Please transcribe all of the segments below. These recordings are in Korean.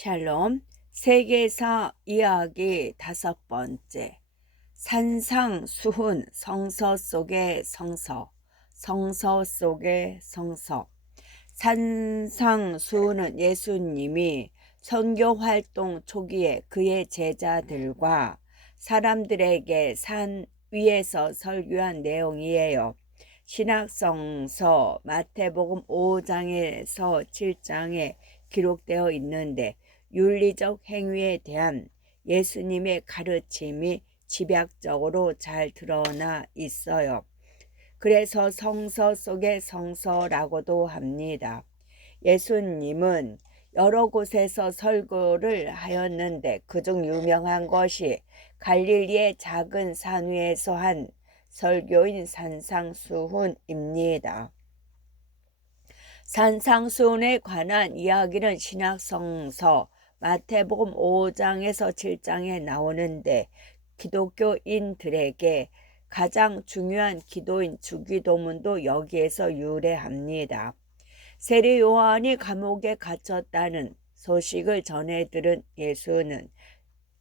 샬롬. 세계사 이야기 5번째. 산상수훈. 성서 속의 성서. 성서 속의 성서. 산상수훈은 예수님이 선교활동 초기에 그의 제자들과 사람들에게 산 위에서 설교한 내용이에요. 신약성서 마태복음 5장에서 7장에 기록되어 있는데 윤리적 행위에 대한 예수님의 가르침이 집약적으로 잘 드러나 있어요. 그래서 성서 속의 성서라고도 합니다. 예수님은 여러 곳에서 설교를 하였는데 그중 유명한 것이 갈릴리의 작은 산 위에서 한 설교인 산상수훈입니다. 산상수훈에 관한 이야기는 신약성서 마태복음 5장에서 7장에 나오는데 기독교인들에게 가장 중요한 기도인 주기도문도 여기에서 유래합니다. 세례 요한이 감옥에 갇혔다는 소식을 전해 들은 예수는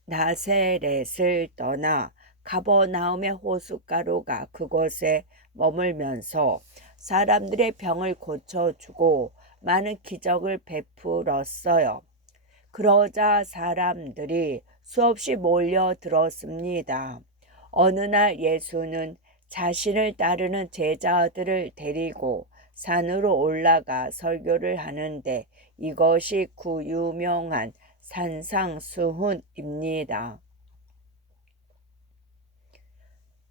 나세렛을 떠나 가버나움의 호숫가로가 그곳에 머물면서 사람들의 병을 고쳐주고 많은 기적을 베풀었어요. 그러자 사람들이 수없이 몰려들었습니다. 어느 날 예수는 자신을 따르는 제자들을 데리고 산으로 올라가 설교를 하는데 이것이 그 유명한 산상수훈입니다.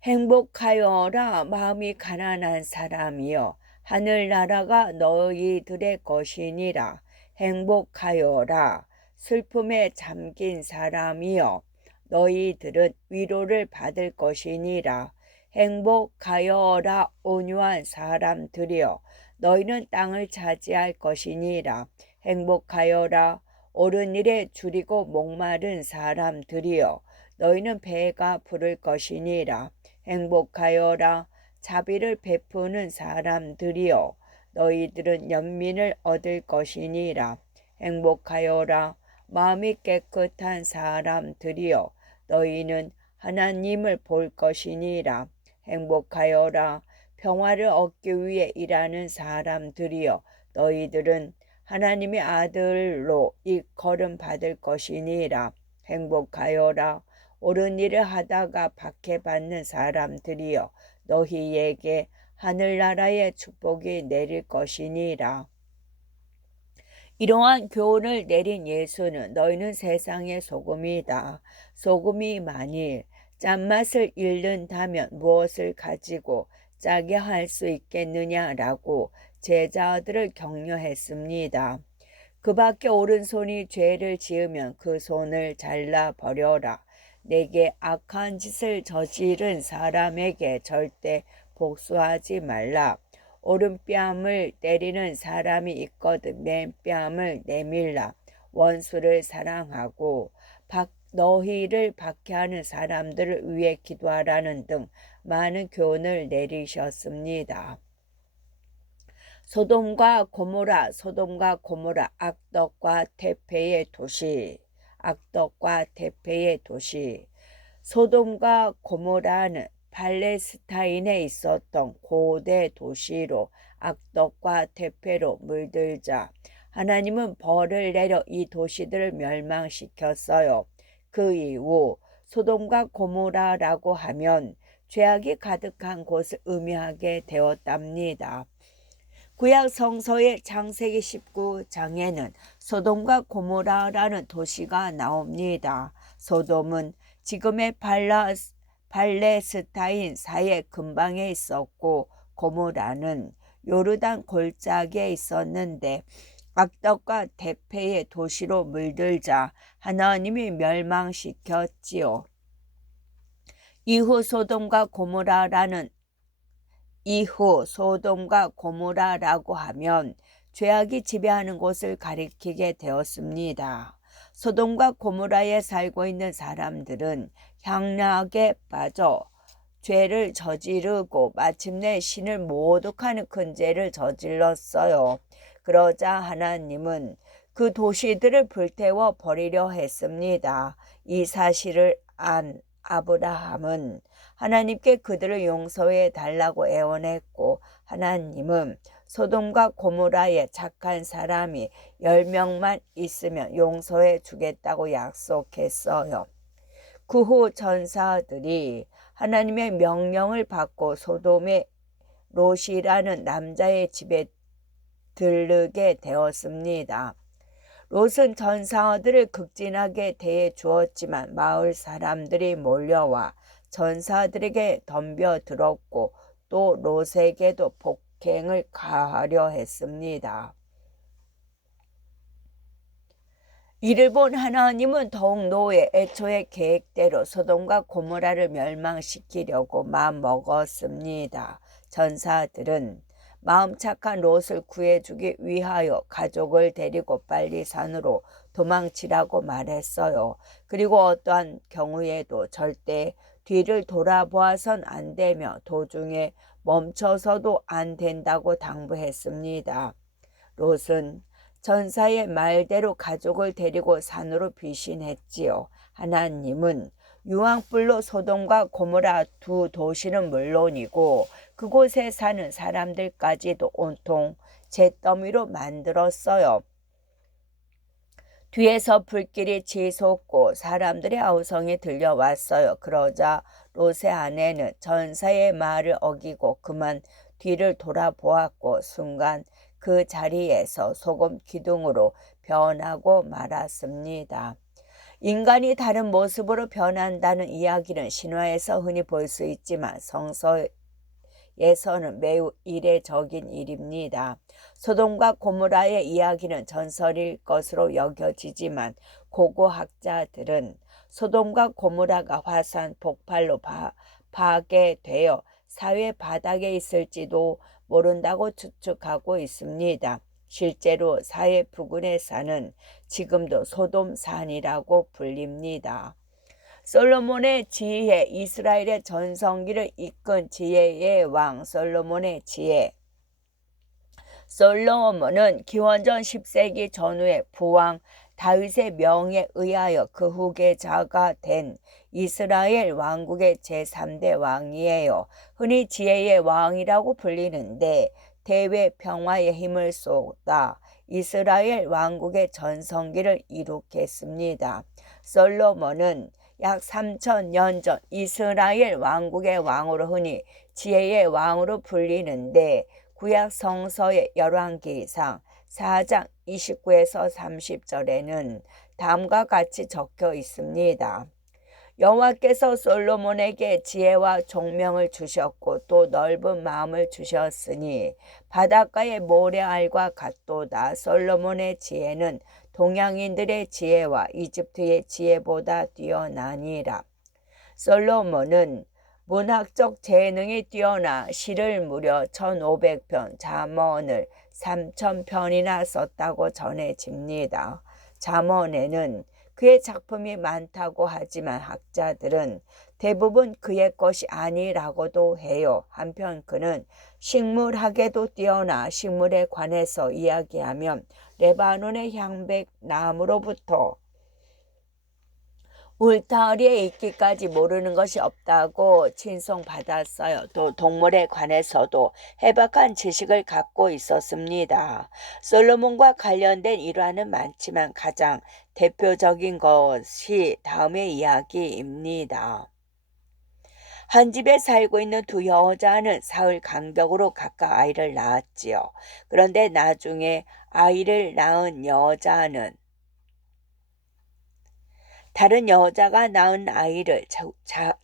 행복하여라 마음이 가난한 사람이여 하늘나라가 너희들의 것이니라. 행복하여라 슬픔에 잠긴 사람이여 너희들은 위로를 받을 것이니라. 행복하여라 온유한 사람들이여 너희는 땅을 차지할 것이니라. 행복하여라 옳은 일에 줄이고 목마른 사람들이여 너희는 배가 부를 것이니라. 행복하여라 자비를 베푸는 사람들이여 너희들은 연민을 얻을 것이니라. 행복하여라 마음이 깨끗한 사람들이여 너희는 하나님을 볼 것이니라. 행복하여라 평화를 얻기 위해 일하는 사람들이여 너희들은 하나님의 아들로 일컬음 받을 것이니라. 행복하여라 옳은 일을 하다가 박해받는 사람들이여 너희에게 하늘나라의 축복이 내릴 것이니라. 이러한 교훈을 내린 예수는 너희는 세상의 소금이다. 소금이 만일 짠맛을 잃는다면 무엇을 가지고 짜게 할 수 있겠느냐라고 제자들을 격려했습니다. 그 밖에 오른손이 죄를 지으면 그 손을 잘라버려라. 내게 악한 짓을 저지른 사람에게 절대 복수하지 말라. 오른뺨을 때리는 사람이 있거든 맨뺨을 내밀라. 원수를 사랑하고 너희를 박해하는 사람들을 위해 기도하라는 등 많은 교훈을 내리셨습니다. 소돔과 고모라, 소돔과 고모라, 악덕과 태페의 도시, 악덕과 태페의 도시. 소돔과 고모라는 팔레스타인에 있었던 고대 도시로 악덕과 태페로 물들자 하나님은 벌을 내려 이 도시들을 멸망시켰어요. 그 이후 소돔과 고모라라고 하면 죄악이 가득한 곳을 의미하게 되었답니다. 구약 성서의 창세기 19장에는 소돔과 고모라라는 도시가 나옵니다. 소돔은 지금의 팔레스타인 사해 근방에 있었고 고모라는 요르단 골짜기에 있었는데 악덕과 대패의 도시로 물들자 하나님이 멸망시켰지요. 이후 소돔과 고모라라고 하면 죄악이 지배하는 곳을 가리키게 되었습니다. 소돔과 고모라에 살고 있는 사람들은 향락에 빠져 죄를 저지르고 마침내 신을 모독하는 큰 죄를 저질렀어요. 그러자 하나님은 그 도시들을 불태워 버리려 했습니다. 이 사실을 안 아브라함은 하나님께 그들을 용서해 달라고 애원했고, 하나님은 소돔과 고모라에 착한 사람이 10명만 있으면 용서해 주겠다고 약속했어요. 그 후 전사들이 하나님의 명령을 받고 소돔의 롯이라는 남자의 집에 들르게 되었습니다. 롯은 전사들을 극진하게 대해 주었지만 마을 사람들이 몰려와 전사들에게 덤벼들었고 또 롯에게도 폭행을 가하려 했습니다. 이를 본 하나님은 더욱 노예 애초의 계획대로 소돔과 고모라를 멸망시키려고 마음먹었습니다. 전사들은 마음 착한 롯을 구해주기 위하여 가족을 데리고 빨리 산으로 도망치라고 말했어요. 그리고 어떠한 경우에도 절대 뒤를 돌아보아선 안 되며 도중에 멈춰서도 안 된다고 당부했습니다. 롯은 전사의 말대로 가족을 데리고 산으로 피신했지요. 하나님은 유황불로 소돔과 고모라 두 도시는 물론이고 그곳에 사는 사람들까지도 온통 잿더미로 만들었어요. 뒤에서 불길이 치솟고 사람들의 아우성이 들려왔어요. 그러자 롯의 아내는 전사의 말을 어기고 그만 뒤를 돌아보았고 순간 그 자리에서 소금 기둥으로 변하고 말았습니다. 인간이 다른 모습으로 변한다는 이야기는 신화에서 흔히 볼 수 있지만 성서에서는 매우 이례적인 일입니다. 소돔과 고모라의 이야기는 전설일 것으로 여겨지지만 고고학자들은 소돔과 고모라가 화산 폭발로 파괴되어 사회 바닥에 있을지도 모른다고 추측하고 있습니다. 실제로 사해 부근의 산은 지금도 소돔산이라고 불립니다. 솔로몬의 지혜, 이스라엘의 전성기를 이끈 지혜의 왕 솔로몬의 지혜. 솔로몬은 기원전 10세기 전후의 부왕 다윗의 명에 의하여 그 후계자가 된 이스라엘 왕국의 제3대 왕이에요. 흔히 지혜의 왕이라고 불리는데 대외 평화의 힘을 쏟아 이스라엘 왕국의 전성기를 이룩했습니다. 솔로몬은 약 3000년 전 이스라엘 왕국의 왕으로 흔히 지혜의 왕으로 불리는데 구약 성서의 열왕기상 4장 29에서 30절에는 다음과 같이 적혀 있습니다. 여호와께서 솔로몬에게 지혜와 총명을 주셨고 또 넓은 마음을 주셨으니 바닷가의 모래알과 같도다. 솔로몬의 지혜는 동양인들의 지혜와 이집트의 지혜보다 뛰어나니라. 솔로몬은 문학적 재능이 뛰어나 시를 무려 1500편, 잠언을 3000편이나 썼다고 전해집니다. 잠언에는 그의 작품이 많다고 하지만 학자들은 대부분 그의 것이 아니라고도 해요. 한편 그는 식물학에도 뛰어나 식물에 관해서 이야기하면 레바논의 향백나무로부터 울타리에 있기까지 모르는 것이 없다고 칭송받았어요. 또 동물에 관해서도 해박한 지식을 갖고 있었습니다. 솔로몬과 관련된 일화는 많지만 가장 대표적인 것이 다음의 이야기입니다. 한 집에 살고 있는 두 여자는 사흘 간격으로 각각 아이를 낳았지요. 그런데 나중에 아이를 낳은 여자는 다른 여자가 낳은 아이를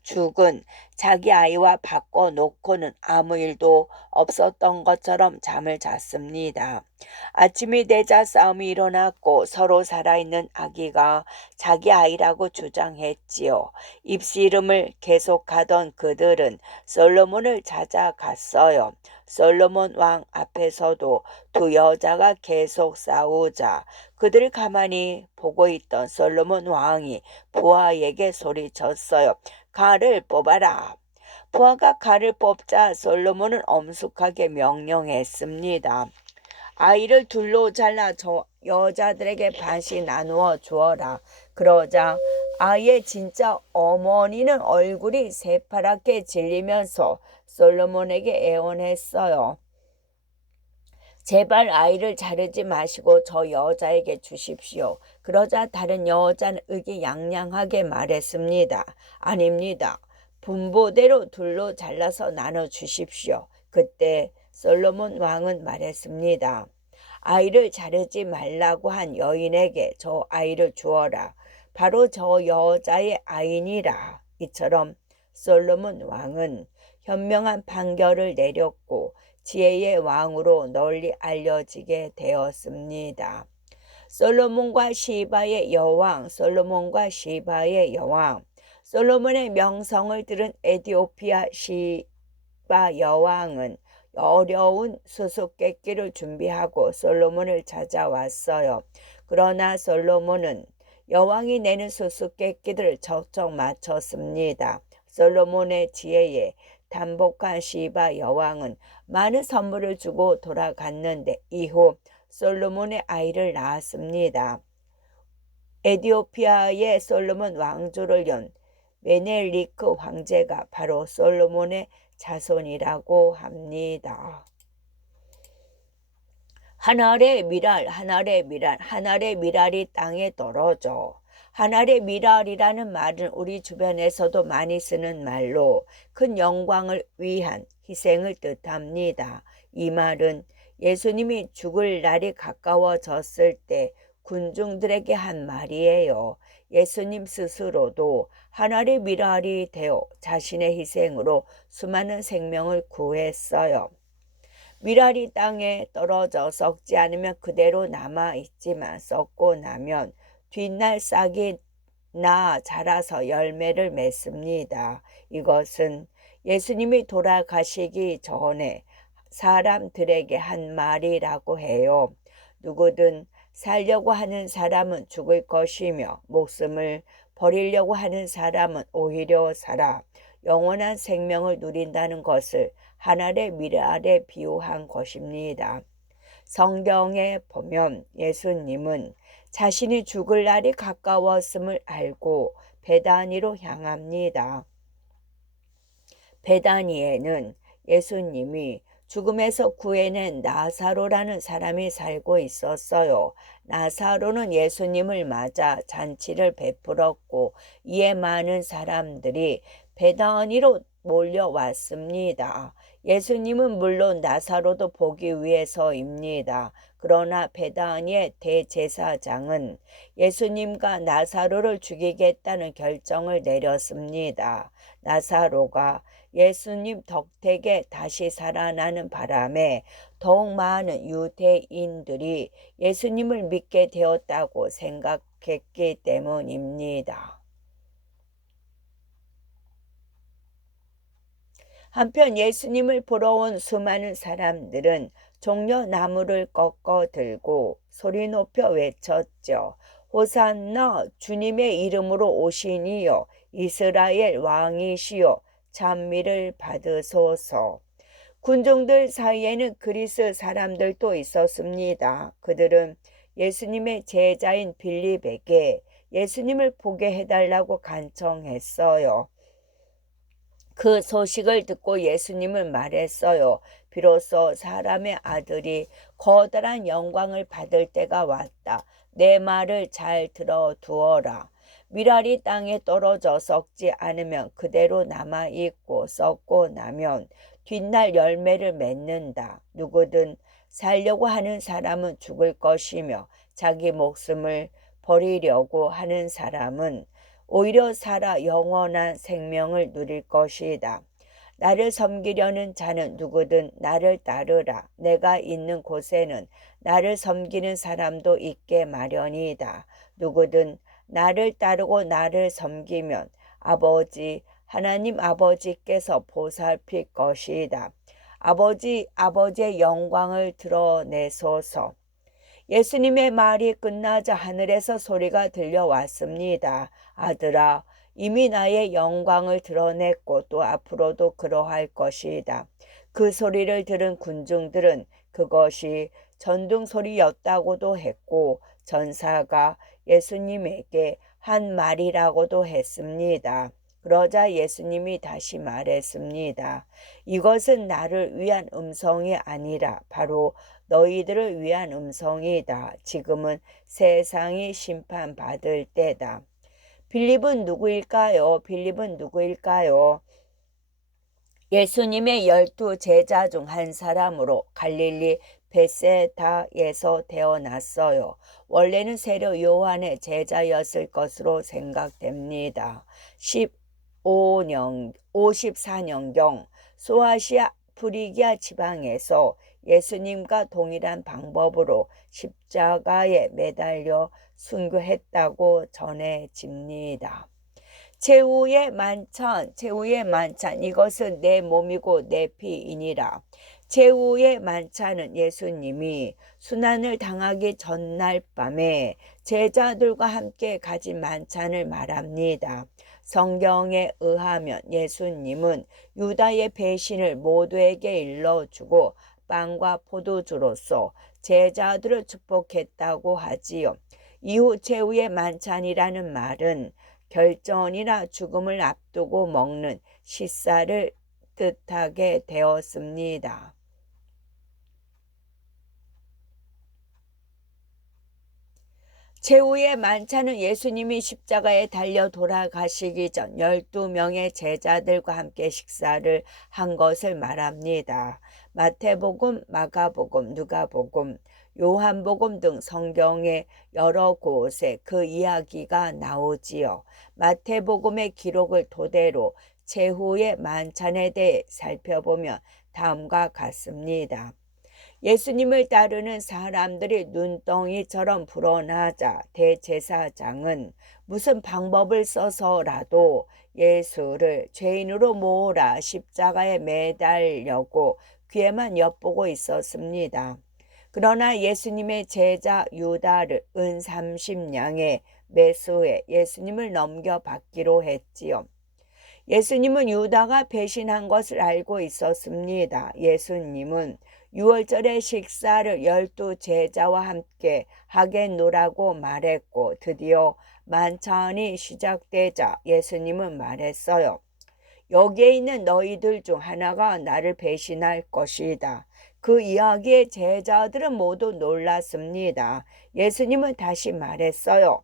죽은 자기 아이와 바꿔놓고는 아무 일도 없었던 것처럼 잠을 잤습니다. 아침이 되자 싸움이 일어났고 서로 살아있는 아기가 자기 아이라고 주장했지요. 입씨름을 계속하던 그들은 솔로몬을 찾아갔어요. 솔로몬 왕 앞에서도 두 여자가 계속 싸우자 그들을 가만히 보고 있던 솔로몬 왕이 부하에게 소리쳤어요. 칼을 뽑아라. 부하가 칼을 뽑자 솔로몬은 엄숙하게 명령했습니다. 아이를 둘로 잘라 저 여자들에게 반씩 나누어 주어라. 그러자 아이의 진짜 어머니는 얼굴이 새파랗게 질리면서 솔로몬에게 애원했어요. 제발 아이를 자르지 마시고 저 여자에게 주십시오. 그러자 다른 여자는 의기양양하게 말했습니다. 아닙니다. 분보대로 둘로 잘라서 나눠주십시오. 그때 솔로몬 왕은 말했습니다. 아이를 자르지 말라고 한 여인에게 저 아이를 주어라. 바로 저 여자의 아이니라. 이처럼 솔로몬 왕은 현명한 판결을 내렸고 지혜의 왕으로 널리 알려지게 되었습니다. 솔로몬과 시바의 여왕, 솔로몬과 시바의 여왕. 솔로몬의 명성을 들은 에티오피아 시바 여왕은 어려운 수수께끼를 준비하고 솔로몬을 찾아왔어요. 그러나 솔로몬은 여왕이 내는 수수께끼들을 척척 맞췄습니다. 솔로몬의 지혜에 단복한 시바 여왕은 많은 선물을 주고 돌아갔는데 이후 솔로몬의 아이를 낳았습니다. 에티오피아의 솔로몬 왕조를 연 메넬리크 황제가 바로 솔로몬의 자손이라고 합니다. 한 알의 미랄, 한 알의 미랄, 한 알의 미랄이 땅에 떨어져. 한 알의 미랄이라는 말은 우리 주변에서도 많이 쓰는 말로 큰 영광을 위한 희생을 뜻합니다. 이 말은 예수님이 죽을 날이 가까워졌을 때 군중들에게 한 말이에요. 예수님 스스로도 한 알의 미랄이 되어 자신의 희생으로 수많은 생명을 구했어요. 미랄이 땅에 떨어져 썩지 않으면 그대로 남아있지만 썩고 나면 뒷날 싹이 나 자라서 열매를 맺습니다. 이것은 예수님이 돌아가시기 전에 사람들에게 한 말이라고 해요. 누구든 살려고 하는 사람은 죽을 것이며 목숨을 버리려고 하는 사람은 오히려 살아 영원한 생명을 누린다는 것을 한 알의 미랄에 비유한 것입니다. 성경에 보면 예수님은 자신이 죽을 날이 가까웠음을 알고 베다니로 향합니다. 베다니에는 예수님이 죽음에서 구해낸 나사로라는 사람이 살고 있었어요. 나사로는 예수님을 맞아 잔치를 베풀었고 이에 많은 사람들이 베다니로 몰려왔습니다. 예수님은 물론 나사로도 보기 위해서입니다. 그러나 베다니의 대제사장은 예수님과 나사로를 죽이겠다는 결정을 내렸습니다. 나사로가 예수님 덕택에 다시 살아나는 바람에 더욱 많은 유대인들이 예수님을 믿게 되었다고 생각했기 때문입니다. 한편 예수님을 보러 온 수많은 사람들은 종려나무를 꺾어 들고 소리 높여 외쳤죠. 호산나 주님의 이름으로 오신 이여 이스라엘 왕이시여 찬미를 받으소서. 군중들 사이에는 그리스 사람들도 있었습니다. 그들은 예수님의 제자인 빌립에게 예수님을 보게 해달라고 간청했어요. 그 소식을 듣고 예수님은 말했어요. 비로소 사람의 아들이 커다란 영광을 받을 때가 왔다. 내 말을 잘 들어두어라. 미랄이 땅에 떨어져 썩지 않으면 그대로 남아있고 썩고 나면 뒷날 열매를 맺는다. 누구든 살려고 하는 사람은 죽을 것이며 자기 목숨을 버리려고 하는 사람은 오히려 살아 영원한 생명을 누릴 것이다. 나를 섬기려는 자는 누구든 나를 따르라. 내가 있는 곳에는 나를 섬기는 사람도 있게 마련이다. 누구든 나를 따르고 나를 섬기면 아버지 하나님 아버지께서 보살필 것이다. 아버지의 영광을 드러내소서. 예수님의 말이 끝나자 하늘에서 소리가 들려왔습니다. 아들아, 이미 나의 영광을 드러냈고 또 앞으로도 그러할 것이다. 그 소리를 들은 군중들은 그것이 전등소리였다고도 했고 전사가 예수님에게 한 말이라고도 했습니다. 그러자 예수님이 다시 말했습니다. 이것은 나를 위한 음성이 아니라 바로 너희들을 위한 음성이다. 지금은 세상이 심판받을 때다. 빌립은 누구일까요? 빌립은 누구일까요? 예수님의 12 제자 중 한 사람으로 갈릴리 베세다에서 태어났어요. 원래는 세례 요한의 제자였을 것으로 생각됩니다. 54년경 소아시아 프리기아 지방에서 예수님과 동일한 방법으로 십자가에 매달려 순교했다고 전해집니다. 최후의 만찬, 이것은 내 몸이고 내 피이니라. 최후의 만찬은 예수님이 순환을 당하기 전날 밤에 제자들과 함께 가진 만찬을 말합니다. 성경에 의하면 예수님은 유다의 배신을 모두에게 일러주고 빵과 포도주로서 제자들을 축복했다고 하지요. 이후 최후의 만찬이라는 말은 결전이나 죽음을 앞두고 먹는 식사를 뜻하게 되었습니다. 최후의 만찬은 예수님이 십자가에 달려 돌아가시기 전 12명의 제자들과 함께 식사를 한 것을 말합니다. 마태복음, 마가복음, 누가복음, 요한복음 등 성경의 여러 곳에 그 이야기가 나오지요. 마태복음의 기록을 토대로 최후의 만찬에 대해 살펴보면 다음과 같습니다. 예수님을 따르는 사람들이 눈덩이처럼 불어나자 대제사장은 무슨 방법을 써서라도 예수를 죄인으로 모으라 십자가에 매달려고 귀에만 엿보고 있었습니다. 그러나 예수님의 제자 유다를 은 30냥의 매수해 예수님을 넘겨받기로 했지요. 예수님은 유다가 배신한 것을 알고 있었습니다. 예수님은 6월절의 식사를 12 제자와 함께 하겠노라고 말했고 드디어 만찬이 시작되자 예수님은 말했어요. 여기에 있는 너희들 중 하나가 나를 배신할 것이다. 그 이야기에 제자들은 모두 놀랐습니다. 예수님은 다시 말했어요.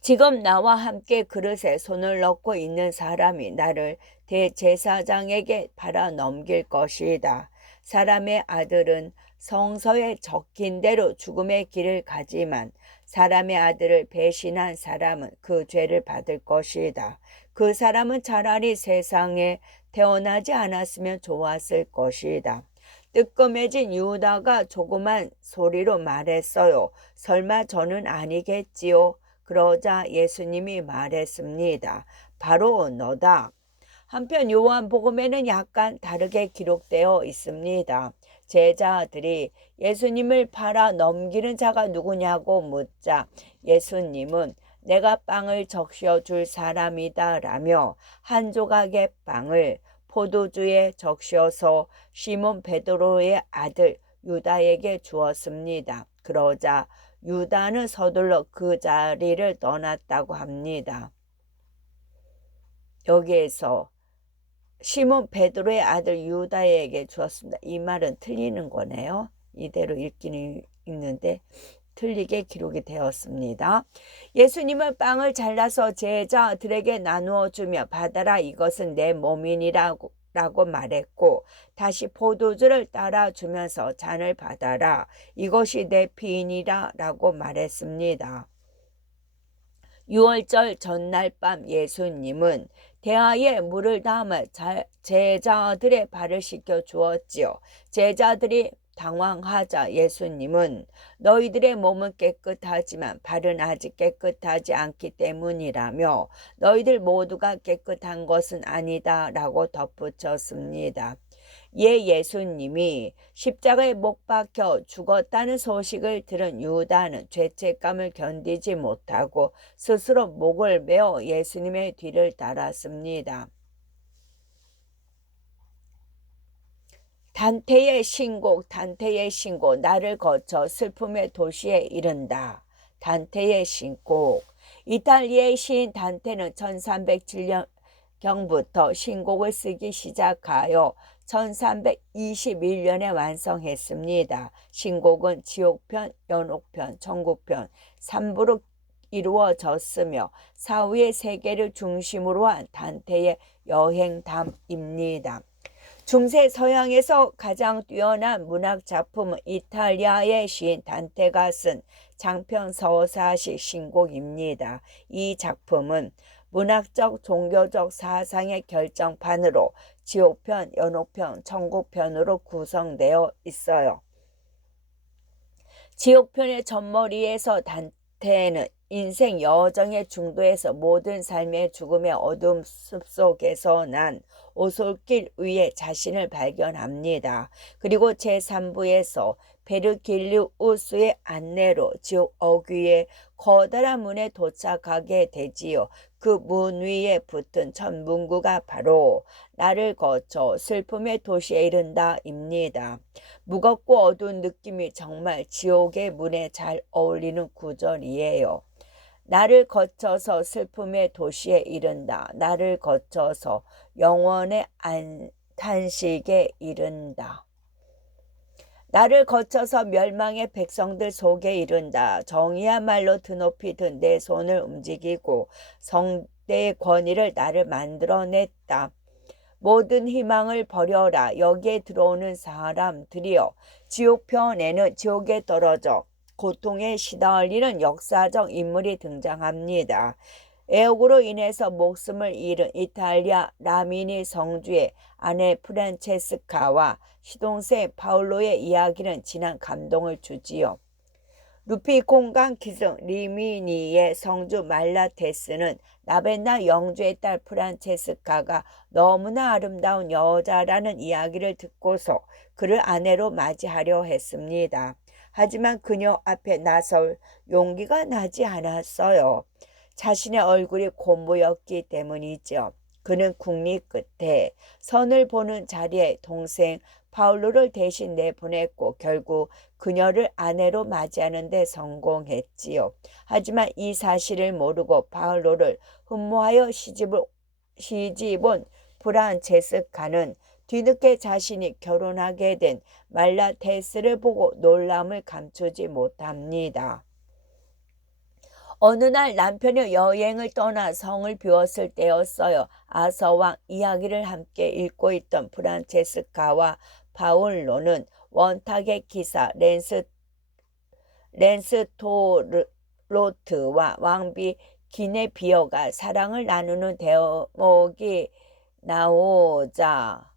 지금 나와 함께 그릇에 손을 넣고 있는 사람이 나를 대제사장에게 팔아 넘길 것이다. 사람의 아들은 성서에 적힌 대로 죽음의 길을 가지만 사람의 아들을 배신한 사람은 그 죄를 받을 것이다. 그 사람은 차라리 세상에 태어나지 않았으면 좋았을 것이다. 뜨끔해진 유다가 조그만 소리로 말했어요. 설마 저는 아니겠지요? 그러자 예수님이 말했습니다. 바로 너다. 한편 요한복음에는 약간 다르게 기록되어 있습니다. 제자들이 예수님을 팔아 넘기는 자가 누구냐고 묻자 예수님은 내가 빵을 적셔 줄 사람이다 라며 한 조각의 빵을 포도주에 적셔서 시몬 베드로의 아들 유다에게 주었습니다. 그러자 유다는 서둘러 그 자리를 떠났다고 합니다. 여기에서 시몬 베드로의 아들 유다에게 주었습니다. 이 말은 틀리는 거네요. 이대로 읽기는 읽는데 틀리게 기록이 되었습니다. 예수님은 빵을 잘라서 제자들에게 나누어 주며 받아라 이것은 내 몸이니라고 말했고 다시 포도주를 따라 주면서 잔을 받아라 이것이 내 피이니라 라고 말했습니다. 6월절 전날 밤 예수님은 대야에 물을 담아 제자들의 발을 씻겨 주었지요. 제자들이 당황하자 예수님은 너희들의 몸은 깨끗하지만 발은 아직 깨끗하지 않기 때문이라며 너희들 모두가 깨끗한 것은 아니다 라고 덧붙였습니다. 예수님이 십자가에 못 박혀 죽었다는 소식을 들은 유다는 죄책감을 견디지 못하고 스스로 목을 메어 예수님의 뒤를 따랐습니다. 단테의 신곡, 단테의 신곡, 나를 거쳐 슬픔의 도시에 이른다. 단테의 신곡. 이탈리아의 시인 단테는 1307년경부터 신곡을 쓰기 시작하여 1321년에 완성했습니다. 신곡은 지옥편, 연옥편, 천국편 3부로 이루어졌으며 사후의 세계를 중심으로 한 단테의 여행담입니다. 중세 서양에서 가장 뛰어난 문학 작품은 이탈리아의 시인 단테가 쓴 장편 서사시 신곡입니다. 이 작품은 문학적, 종교적 사상의 결정판으로 지옥편, 연옥편, 천국편으로 구성되어 있어요. 지옥편의 전머리에서 단테는 인생 여정의 중도에서 모든 삶의 죽음의 어둠 숲속에서 난 오솔길 위에 자신을 발견합니다. 그리고 제3부에서 베르길리우스의 안내로 지옥 어귀의 커다란 문에 도착하게 되지요. 그 문 위에 붙은 첫 문구가 바로 나를 거쳐 슬픔의 도시에 이른다입니다. 무겁고 어두운 느낌이 정말 지옥의 문에 잘 어울리는 구절이에요. 나를 거쳐서 슬픔의 도시에 이른다. 나를 거쳐서 영원의 탄식에 이른다. 나를 거쳐서 멸망의 백성들 속에 이른다. 정의야말로 드높이 든 내 손을 움직이고 성대의 권위를 나를 만들어냈다. 모든 희망을 버려라. 여기에 들어오는 사람들이여. 지옥편에는 지옥에 떨어져 고통에 시달리는 역사적 인물이 등장합니다. 애옥으로 인해서 목숨을 잃은 이탈리아 라미니 성주의 아내 프란체스카와 시동생 파울로의 이야기는 진한 감동을 주지요. 루피 공강 기승 리미니의 성주 말라테스는 라벤나 영주의 딸 프란체스카가 너무나 아름다운 여자라는 이야기를 듣고서 그를 아내로 맞이하려 했습니다. 하지만 그녀 앞에 나설 용기가 나지 않았어요. 자신의 얼굴이 곤보였기 때문이죠. 그는 국리 끝에 선을 보는 자리에 동생 파울로를 대신 내보냈고 결국 그녀를 아내로 맞이하는 데 성공했지요. 하지만 이 사실을 모르고 파울로를 흠모하여 시집온 프란체스카는 뒤늦게 자신이 결혼하게 된 말라테스를 보고 놀람을 감추지 못합니다. 어느 날 남편이 여행을 떠나 성을 비웠을 때였어요. 아서왕 이야기를 함께 읽고 있던 프란체스카와 파울로는 원탁의 기사 렌스토로트와 왕비 기네비어가 사랑을 나누는 대목이 나오자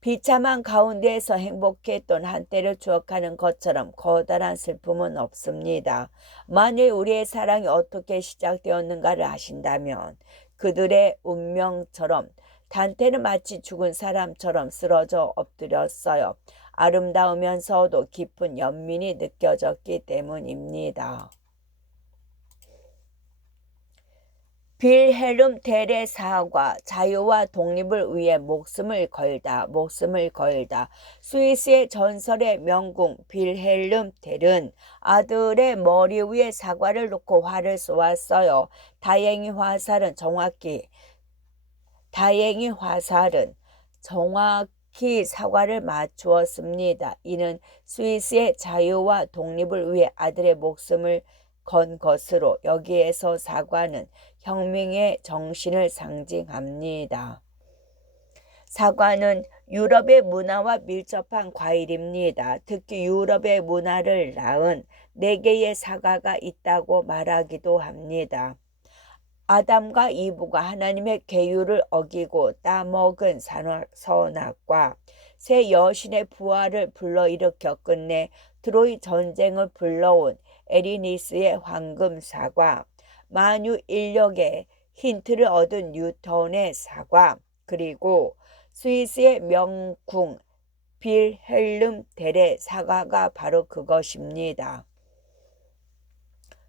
비참한 가운데에서 행복했던 한때를 추억하는 것처럼 커다란 슬픔은 없습니다. 만일 우리의 사랑이 어떻게 시작되었는가를 아신다면 그들의 운명처럼 단테는 마치 죽은 사람처럼 쓰러져 엎드렸어요. 아름다우면서도 깊은 연민이 느껴졌기 때문입니다. 빌헬름 텔의 사과, 자유와 독립을 위해 목숨을 걸다. 스위스의 전설의 명궁 빌헬름 텔은 아들의 머리 위에 사과를 놓고 활을 쏘았어요. 다행히 화살은 정확히 사과를 맞추었습니다. 이는 스위스의 자유와 독립을 위해 아들의 목숨을 건 것으로 여기에서 사과는 혁명의 정신을 상징합니다. 사과는 유럽의 문화와 밀접한 과일입니다. 특히 유럽의 문화를 낳은 4개의 사과가 있다고 말하기도 합니다. 아담과 이브가 하나님의 계율을 어기고 따먹은 선악과 새 여신의 부활을 불러일으켜 끝내 트로이 전쟁을 불러온 에리니스의 황금 사과, 만유 인력의 힌트를 얻은 뉴턴의 사과, 그리고 스위스의 명궁 빌헬름 텔의 사과가 바로 그것입니다.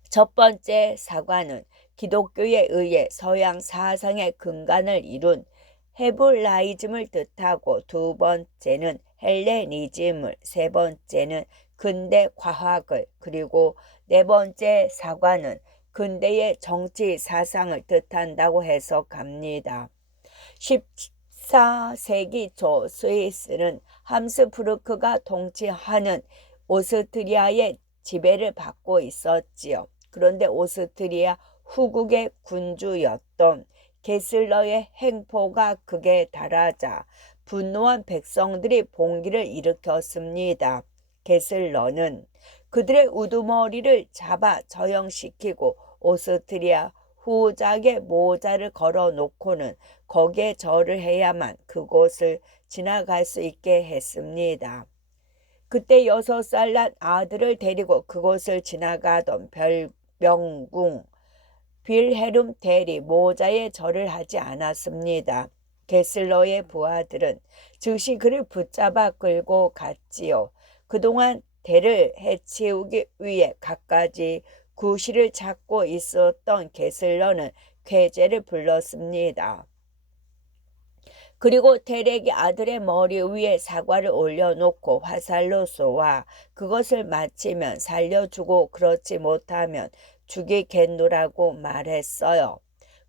첫 번째 사과는 기독교에 의해 서양 사상의 근간을 이룬 헤블라이즘을 뜻하고 두 번째는 헬레니즘을, 세 번째는 근대 과학을, 그리고 네 번째 사과는 근대의 정치 사상을 뜻한다고 해석합니다. 14세기 초 스위스는 함스부르크가 통치하는 오스트리아의 지배를 받고 있었지요. 그런데 오스트리아 후국의 군주였던 게슬러의 행포가 극에 달하자 분노한 백성들이 봉기를 일으켰습니다. 게슬러는 그들의 우두머리를 잡아 저형시키고 오스트리아 후작의 모자를 걸어 놓고는 거기에 절을 해야만 그곳을 지나갈 수 있게 했습니다. 그때 6살 난 아들을 데리고 그곳을 지나가던 별명궁 빌헤름 대리 모자에 절을 하지 않았습니다. 게슬러의 부하들은 즉시 그를 붙잡아 끌고 갔지요. 그동안 대를 해치우기 위해 갖가지 구실을 찾고 있었던 게슬러는 쾌제를 불렀습니다. 그리고 대렉이 아들의 머리 위에 사과를 올려놓고 화살로 쏘아 그것을 맞히면 살려주고 그렇지 못하면 죽이겠노라고 말했어요.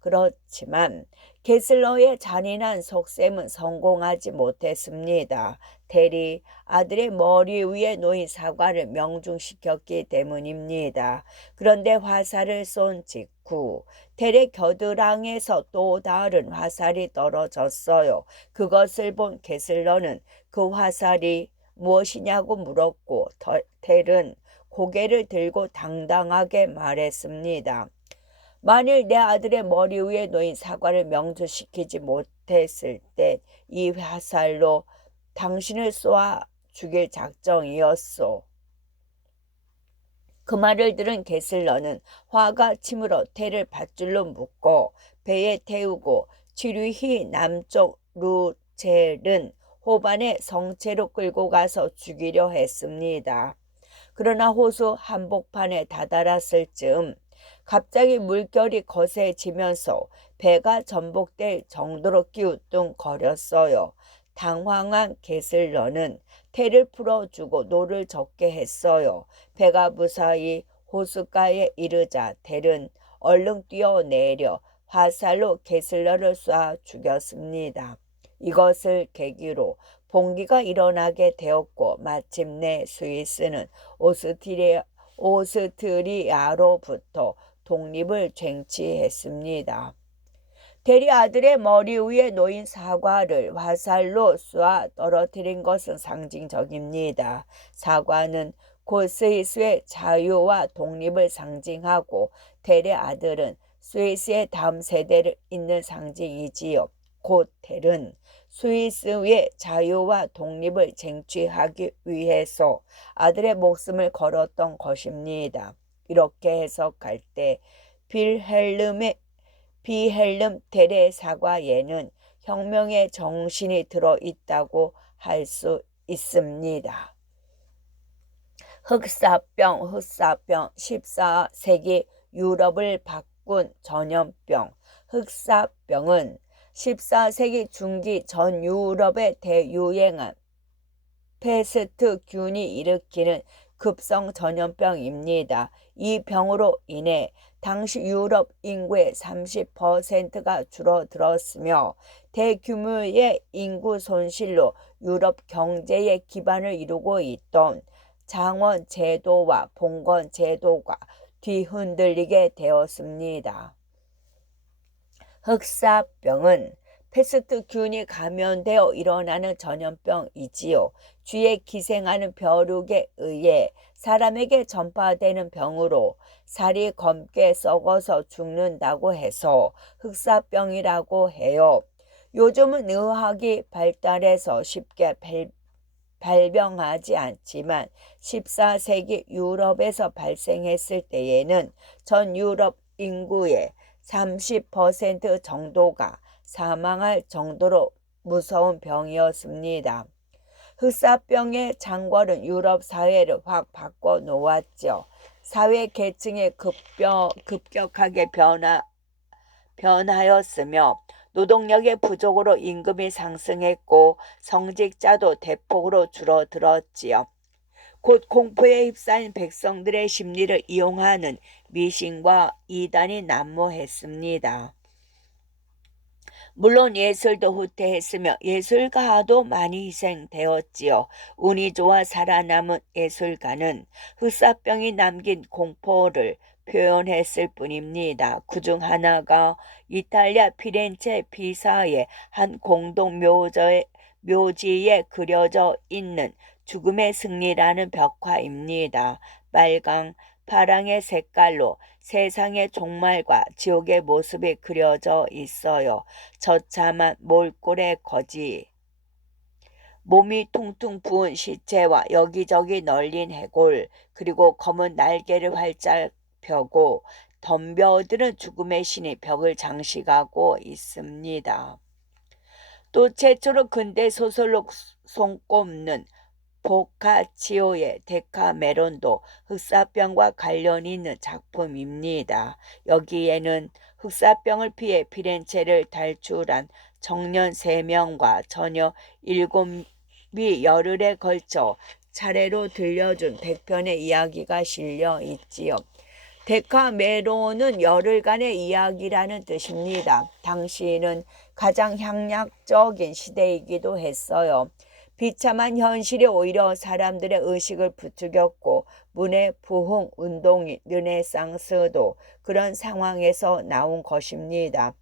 그렇지만 게슬러의 잔인한 속셈은 성공하지 못했습니다. 대리 아들의 머리 위에 놓인 사과를 명중시켰기 때문입니다. 그런데 화살을 쏜 직후 대리 겨드랑이에서 또 다른 화살이 떨어졌어요. 그것을 본 게슬러는 그 화살이 무엇이냐고 물었고 텔은 고개를 들고 당당하게 말했습니다. 만일 내 아들의 머리 위에 놓인 사과를 명주시키지 못했을 때 이 화살로 당신을 쏘아 죽일 작정이었소. 그 말을 들은 게슬러는 화가 침으로 텔을 밧줄로 묶고 배에 태우고 지류히 남쪽 루첼은 호반의 성체로 끌고 가서 죽이려 했습니다. 그러나 호수 한복판에 다다랐을 즈음 갑자기 물결이 거세지면서 배가 전복될 정도로 기우뚱거렸어요. 당황한 게슬러는 텔을 풀어주고 노를 젓게 했어요. 배가 무사히 호숫가에 이르자 텔은 얼른 뛰어내려 화살로 게슬러를 쏴 죽였습니다. 이것을 계기로 봉기가 일어나게 되었고 마침내 스위스는 오스트리아로부터 독립을 쟁취했습니다. 대리 아들의 머리 위에 놓인 사과를 화살로 쏘아 떨어뜨린 것은 상징적입니다. 사과는 곧 스위스의 자유와 독립을 상징하고 대리 아들은 스위스의 다음 세대를 잇는 상징이지요. 곧 텔은 스위스의 자유와 독립을 쟁취하기 위해서 아들의 목숨을 걸었던 것입니다. 이렇게 해석할 때 빌헬름 텔의 사과에는 혁명의 정신이 들어있다고 할 수 있습니다. 흑사병 14세기 유럽을 바꾼 전염병. 흑사병은 14세기 중기 전 유럽에 대유행한 페스트균이 일으키는 급성 전염병입니다. 이 병으로 인해 당시 유럽 인구의 30%가 줄어들었으며 대규모의 인구 손실로 유럽 경제의 기반을 이루고 있던 장원 제도와 봉건 제도가 뒤흔들리게 되었습니다. 흑사병은 페스트균이 감염되어 일어나는 전염병이지요. 쥐에 기생하는 벼룩에 의해 사람에게 전파되는 병으로 살이 검게 썩어서 죽는다고 해서 흑사병이라고 해요. 요즘은 의학이 발달해서 쉽게 발병하지 않지만 14세기 유럽에서 발생했을 때에는 전 유럽 인구의 30% 정도가 사망할 정도로 무서운 병이었습니다. 흑사병의 장궐은 유럽 사회를 확 바꿔 놓았죠. 사회 계층이 급격하게 변하였으며 노동력의 부족으로 임금이 상승했고 성직자도 대폭으로 줄어들었지요. 곧 공포에 휩싸인 백성들의 심리를 이용하는 미신과 이단이 난무했습니다. 물론 예술도 후퇴했으며 예술가도 많이 희생되었지요. 운이 좋아 살아남은 예술가는 흑사병이 남긴 공포를 표현했을 뿐입니다. 그중 하나가 이탈리아 피렌체 피사의 한 공동 묘지에 그려져 있는 죽음의 승리라는 벽화입니다. 빨강, 파랑의 색깔로 세상의 종말과 지옥의 모습이 그려져 있어요. 처참한 몰골의 거지, 몸이 퉁퉁 부은 시체와 여기저기 널린 해골, 그리고 검은 날개를 활짝 펴고 덤벼드는 죽음의 신이 벽을 장식하고 있습니다. 또 최초로 근대 소설로 손꼽는 보카치오의 데카메론도 흑사병과 관련이 있는 작품입니다. 여기에는 흑사병을 피해 피렌체를 탈출한 청년 3명과 처녀 7이 열흘에 걸쳐 차례로 들려준 100편의 이야기가 실려 있지요. 데카메론은 열흘간의 이야기라는 뜻입니다. 당시에는 가장 향락적인 시대이기도 했어요. 비참한 현실이 오히려 사람들의 의식을 부추겼고 문의 부흥 운동이 르네상스도 그런 상황에서 나온 것입니다.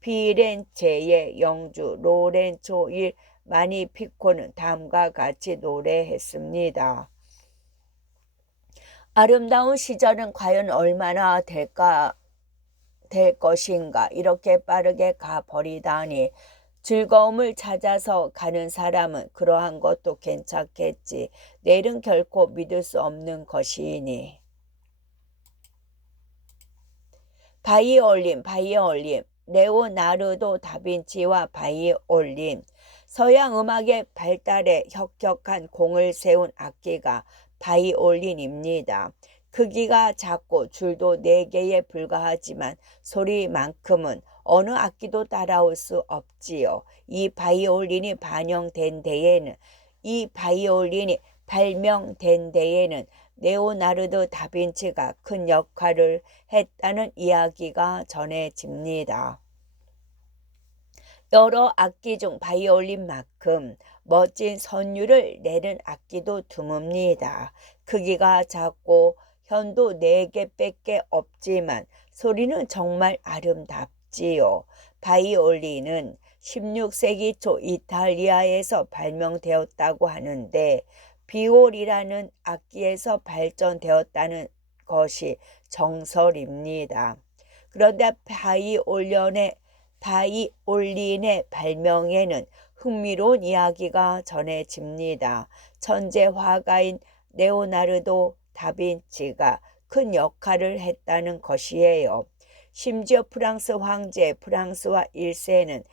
피렌체의 영주 로렌조 일 마니피코는 다음과 같이 노래했습니다. 아름다운 시절은 과연 얼마나 될 것인가. 이렇게 빠르게 가버리다니. 즐거움을 찾아서 가는 사람은 그러한 것도 괜찮겠지. 내일은 결코 믿을 수 없는 것이니. 바이올린. 레오나르도 다빈치와 바이올린. 서양 음악의 발달에 혁혁한 공을 세운 악기가 바이올린입니다. 크기가 작고 줄도 4개에 불과하지만 소리만큼은 어느 악기도 따라올 수 없지요. 이 바이올린이 발명된 데에는 레오나르도 다빈치가 큰 역할을 했다는 이야기가 전해집니다. 여러 악기 중 바이올린만큼 멋진 선율을 내는 악기도 드뭅니다. 크기가 작고 현도 4개밖에 없지만 소리는 정말 아름답지요. 바이올린은 16세기 초 이탈리아에서 발명되었다고 하는데 비올이라는 악기에서 발전되었다는 것이 정설입니다. 그런데 바이올린의 발명에는 흥미로운 이야기가 전해집니다. 천재 화가인 레오나르도 다빈치가 큰 역할을 했다는 것이에요. 심지어 프랑스 황제 프랑스와 1세는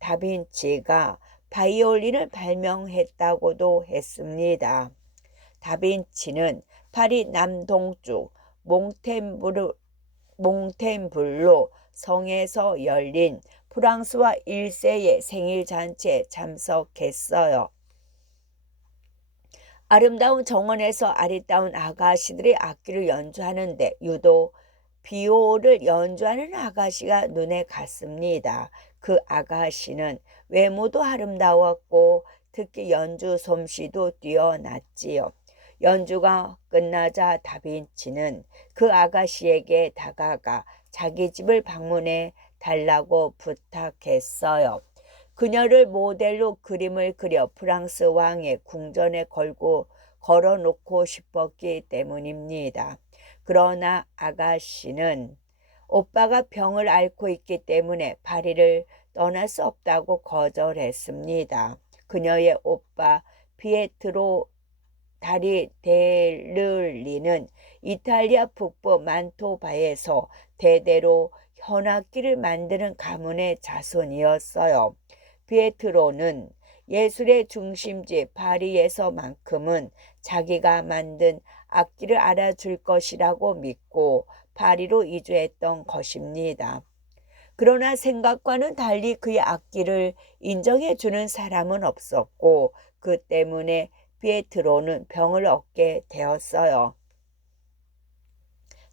다빈치가 바이올린을 발명했다고도 했습니다. 다빈치는 파리 남동쪽 몽텐블로 성에서 열린 프랑스와 1세의 생일 잔치에 참석했어요. 아름다운 정원에서 아리따운 아가씨들이 악기를 연주하는데 유독 비올을 연주하는 아가씨가 눈에 갔습니다. 그 아가씨는 외모도 아름다웠고 특히 연주 솜씨도 뛰어났지요. 연주가 끝나자 다빈치는 그 아가씨에게 다가가 자기 집을 방문해 달라고 부탁했어요. 그녀를 모델로 그림을 그려 프랑스 왕의 궁전에 걸어놓고 싶었기 때문입니다. 그러나 아가씨는 오빠가 병을 앓고 있기 때문에 파리를 떠날 수 없다고 거절했습니다. 그녀의 오빠 피에트로 다리델르리는 이탈리아 북부 만토바에서 대대로 현악기를 만드는 가문의 자손이었어요. 피에트로는 예술의 중심지 파리에서만큼은 자기가 만든 악기를 알아줄 것이라고 믿고 파리로 이주했던 것입니다. 그러나 생각과는 달리 그의 악기를 인정해 주는 사람은 없었고 그 때문에 피에트로는 병을 얻게 되었어요.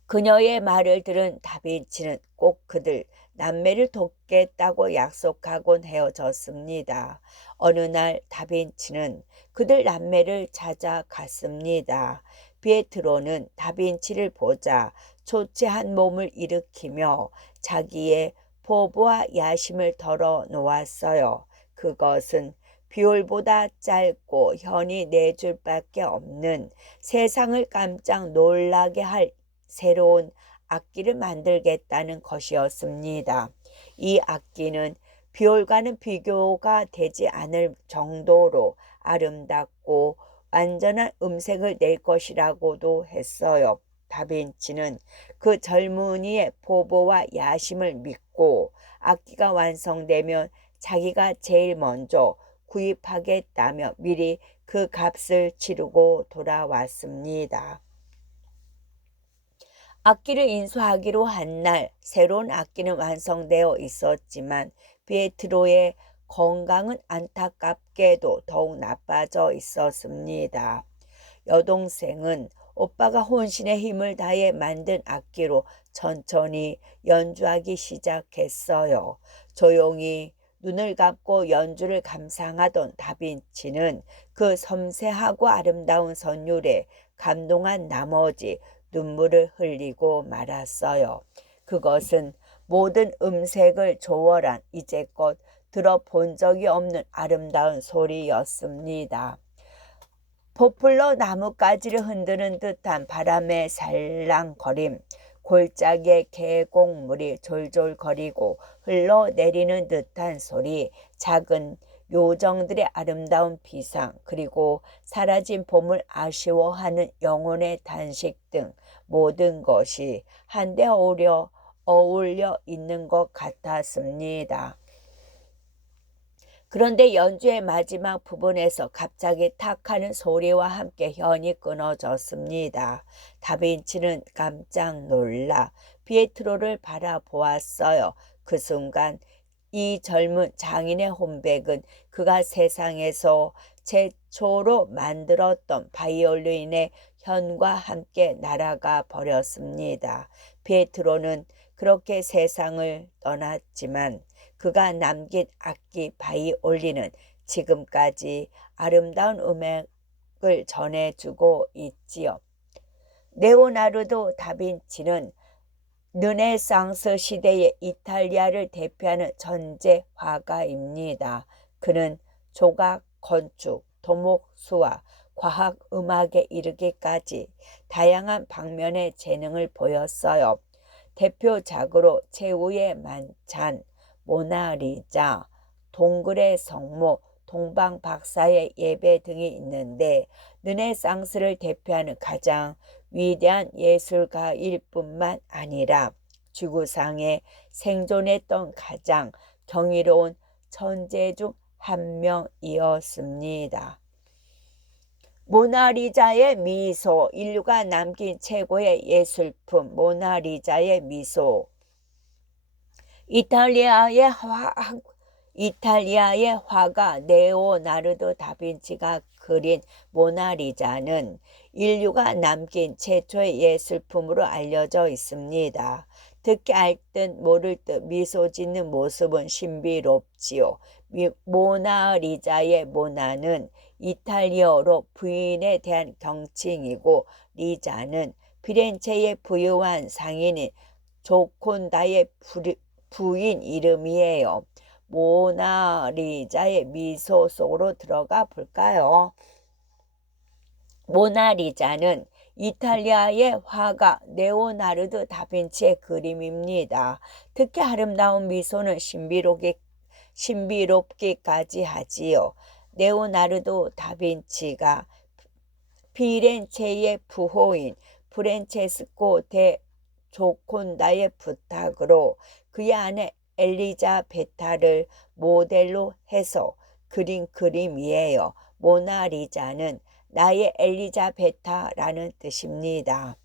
그녀의 말을 들은 다빈치는 꼭 그들 남매를 돕겠다고 약속하곤 헤어졌습니다. 어느 날 다빈치는 그들 남매를 찾아갔습니다. 피에트로는 다빈치를 보자 초췌한 몸을 일으키며 자기의 포부와 야심을 털어 놓았어요. 그것은 비올보다 짧고 현이 4줄밖에 없는 세상을 깜짝 놀라게 할 새로운 악기를 만들겠다는 것이었습니다. 이 악기는 비올과는 비교가 되지 않을 정도로 아름답고 완전한 음색을 낼 것이라고도 했어요. 다빈치는 그 젊은이의 포부와 야심을 믿고 악기가 완성되면 자기가 제일 먼저 구입하겠다며 미리 그 값을 치르고 돌아왔습니다. 악기를 인수하기로 한 날 새로운 악기는 완성되어 있었지만 피에트로의 건강은 안타깝게도 더욱 나빠져 있었습니다. 여동생은 오빠가 혼신의 힘을 다해 만든 악기로 천천히 연주하기 시작했어요. 조용히 눈을 감고 연주를 감상하던 다빈치는 그 섬세하고 아름다운 선율에 감동한 나머지 눈물을 흘리고 말았어요. 그것은 모든 음색을 초월한 이제껏 들어본 적이 없는 아름다운 소리였습니다. 포플러 나뭇가지를 흔드는 듯한 바람의 살랑거림, 골짜기의 계곡물이 졸졸거리고 흘러내리는 듯한 소리, 작은 요정들의 아름다운 비상, 그리고 사라진 봄을 아쉬워하는 영혼의 탄식 등 모든 것이 한데 어울려 있는 것 같았습니다. 그런데 연주의 마지막 부분에서 갑자기 탁 하는 소리와 함께 현이 끊어졌습니다. 다빈치는 깜짝 놀라 피에트로를 바라보았어요. 그 순간 이 젊은 장인의 혼백은 그가 세상에서 최초로 만들었던 바이올린의 현과 함께 날아가 버렸습니다. 피에트로는 그렇게 세상을 떠났지만 그가 남긴 악기 바이올린은 지금까지 아름다운 음악을 전해주고 있지요. 레오나르도 다빈치는 르네상스 시대의 이탈리아를 대표하는 천재 화가입니다. 그는 조각, 건축, 도목, 수화, 과학, 음악에 이르기까지 다양한 방면의 재능을 보였어요. 대표작으로 최후의 만찬, 모나리자, 동굴의 성모, 동방박사의 예배 등이 있는데 르네상스를 대표하는 가장 위대한 예술가일 뿐만 아니라 지구상에 생존했던 가장 경이로운 천재 중 한 명이었습니다. 모나리자의 미소, 인류가 남긴 최고의 예술품 모나리자의 미소. 이탈리아의 화가 레오나르도 다빈치가 그린 모나리자는 인류가 남긴 최초의 예술품으로 알려져 있습니다. 듣기 알 듯 모를 듯 미소 짓는 모습은 신비롭지요. 모나리자의 모나는 이탈리아어로 부인에 대한 경칭이고 리자는 피렌체의 부유한 상인인 조콘다의 부인 이름이에요. 모나리자의 미소 속으로 들어가 볼까요? 모나리자는 이탈리아의 화가 레오나르도 다빈치의 그림입니다. 특히 아름다운 미소는 신비롭기까지 하지요. 레오나르도 다빈치가 피렌체의 부호인 프란체스코 데 조콘다의 부탁으로 그의 아내 엘리자베타를 모델로 해서 그린 그림이에요. 모나리자는 나의 엘리자베타라는 뜻입니다.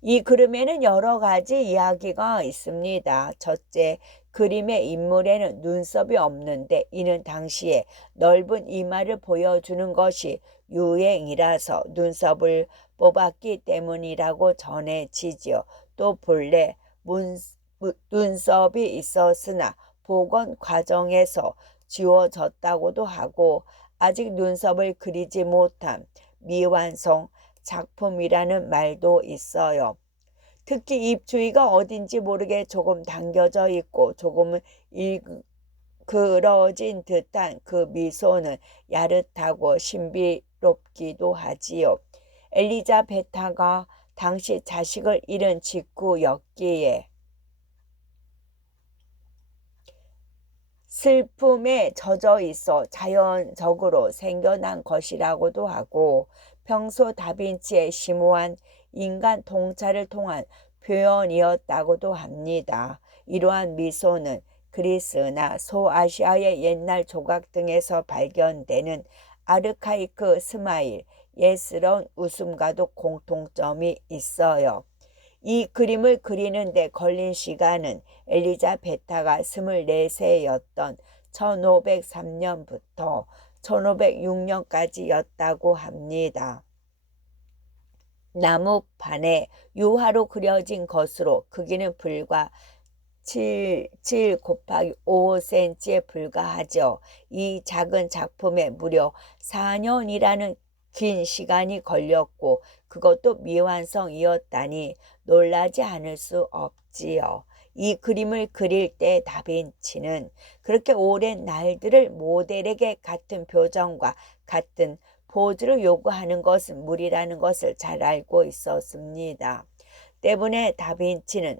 이 그림에는 여러 가지 이야기가 있습니다. 첫째, 그림의 인물에는 눈썹이 없는데 이는 당시에 넓은 이마를 보여주는 것이 유행이라서 눈썹을 뽑았기 때문이라고 전해지지요. 또 본래 눈썹이 있었으나 복원 과정에서 지워졌다고도 하고 아직 눈썹을 그리지 못한 미완성 작품이라는 말도 있어요. 특히 입 주위가 어딘지 모르게 조금 당겨져 있고 조금은 일그러진 듯한 그 미소는 야릇하고 신비롭기도 하지요. 엘리자베타가 당시 자식을 잃은 직후였기에 슬픔에 젖어 있어 자연적으로 생겨난 것이라고도 하고 평소 다빈치의 심오한 인간 통찰을 통한 표현이었다고도 합니다. 이러한 미소는 그리스나 소아시아의 옛날 조각 등에서 발견되는 아르카이크 스마일, 예스러운 웃음과도 공통점이 있어요. 이 그림을 그리는데 걸린 시간은 엘리자베타가 24세였던 1503년부터 1506년까지였다고 합니다. 나무판에 유화로 그려진 것으로 크기는 불과 7 곱하기 5cm에 불과하죠. 이 작은 작품에 무려 4년이라는 긴 시간이 걸렸고 그것도 미완성이었다니 놀라지 않을 수 없지요. 이 그림을 그릴 때 다빈치는 그렇게 오랜 날들을 모델에게 같은 표정과 같은 포즈를 요구하는 것은 무리라는 것을 잘 알고 있었습니다. 때문에 다빈치는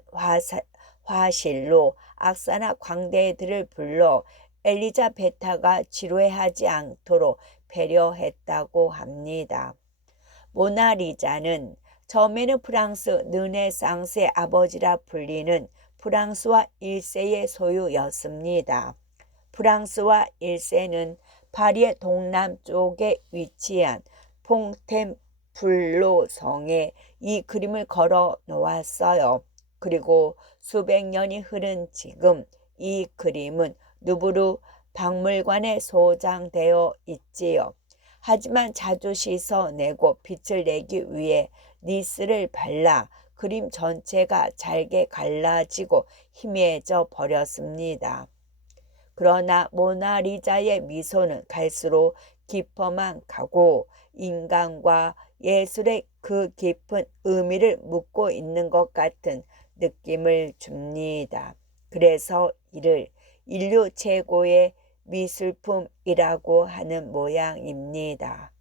화실로 악사나 광대들을 불러 엘리자베타가 지루해하지 않도록 배려했다고 합니다. 모나리자는 처음에는 프랑스 르네상스의 아버지라 불리는 프랑스와 1세의 소유였습니다. 프랑스와 1세는 파리의 동남쪽에 위치한 퐁텐블로 성에 이 그림을 걸어 놓았어요. 그리고 수백 년이 흐른 지금 이 그림은 루브르 박물관에 소장되어 있지요. 하지만 자주 씻어내고 빛을 내기 위해 니스를 발라 그림 전체가 잘게 갈라지고 희미해져 버렸습니다. 그러나 모나리자의 미소는 갈수록 깊어만 가고 인간과 예술의 그 깊은 의미를 묻고 있는 것 같은 느낌을 줍니다. 그래서 이를 인류 최고의 미술품이라고 하는 모양입니다.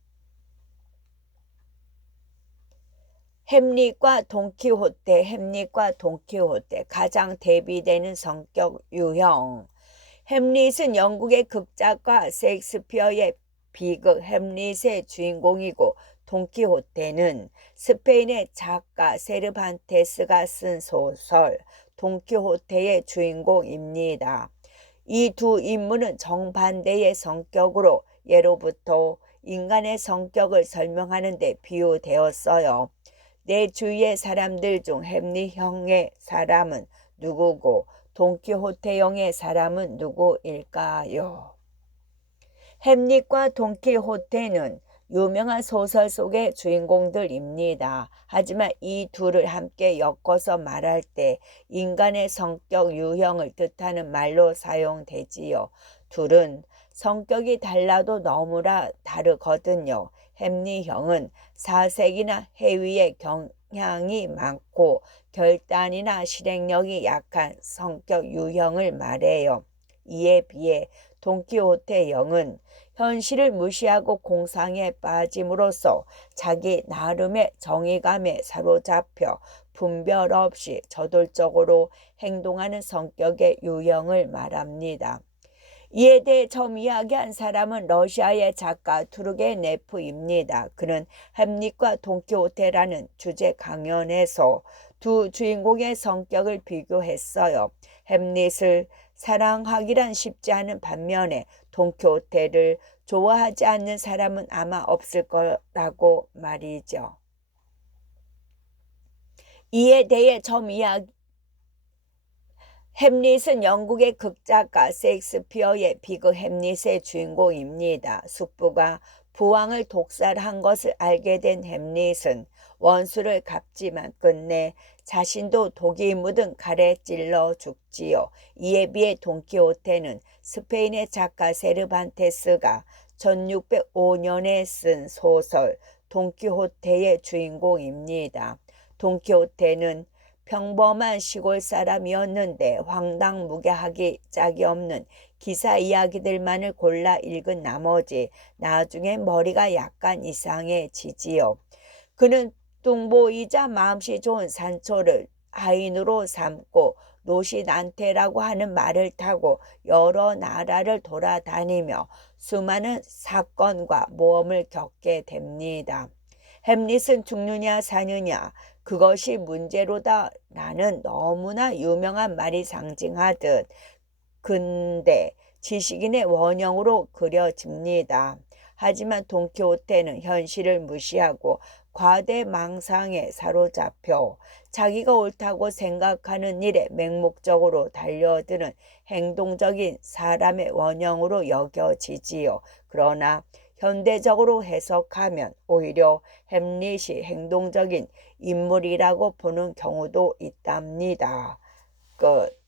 햄릿과 돈키호테 가장 대비되는 성격 유형. 햄릿은 영국의 극작가 셰익스피어의 비극 햄릿의 주인공이고 돈키호테는 스페인의 작가 세르반테스가 쓴 소설 돈키호테의 주인공입니다. 이 두 인물은 정반대의 성격으로 예로부터 인간의 성격을 설명하는 데 비유되었어요. 내 주위의 사람들 중 햄릿형의 사람은 누구고 돈키호테형의 사람은 누구일까요? 햄릿과 돈키호테는 유명한 소설 속의 주인공들입니다. 하지만 이 둘을 함께 엮어서 말할 때 인간의 성격 유형을 뜻하는 말로 사용되지요. 둘은 성격이 달라도 너무나 다르거든요. 햄릿형은 사색이나 해위의 경향이 많고 결단이나 실행력이 약한 성격 유형을 말해요. 이에 비해 돈키호테형은 현실을 무시하고 공상에 빠짐으로써 자기 나름의 정의감에 사로잡혀 분별 없이 저돌적으로 행동하는 성격의 유형을 말합니다. 이에 대해 처음 이야기한 사람은 러시아의 작가 투르게네프입니다. 그는 햄릿과 돈키호테라는 주제 강연에서 두 주인공의 성격을 비교했어요. 햄릿을 사랑하기란 쉽지 않은 반면에 돈키호테를 좋아하지 않는 사람은 아마 없을 거라고 말이죠. 이에 대해 처음 햄릿은 영국의 극작가 셰익스피어의 비극 햄릿의 주인공입니다. 숙부가 부왕을 독살한 것을 알게 된 햄릿은 원수를 갚지만 끝내 자신도 독이 묻은 칼에 찔러 죽지요. 이에 비해 돈키호테는 스페인의 작가 세르반테스가 1605년에 쓴 소설 돈키호테의 주인공입니다. 돈키호테는 평범한 시골 사람이었는데 황당무계하기 짝이 없는 기사 이야기들만을 골라 읽은 나머지 나중에 머리가 약간 이상해지지요. 그는 뚱보이자 마음씨 좋은 산초를 하인으로 삼고 노시난테라고 하는 말을 타고 여러 나라를 돌아다니며 수많은 사건과 모험을 겪게 됩니다. 햄릿은 죽느냐 사느냐 그것이 문제로다라는 너무나 유명한 말이 상징하듯 근대 지식인의 원형으로 그려집니다. 하지만 돈키호테는 현실을 무시하고 과대망상에 사로잡혀 자기가 옳다고 생각하는 일에 맹목적으로 달려드는 행동적인 사람의 원형으로 여겨지지요. 그러나 현대적으로 해석하면 오히려 햄릿이 행동적인 인물이라고 보는 경우도 있답니다. 끝.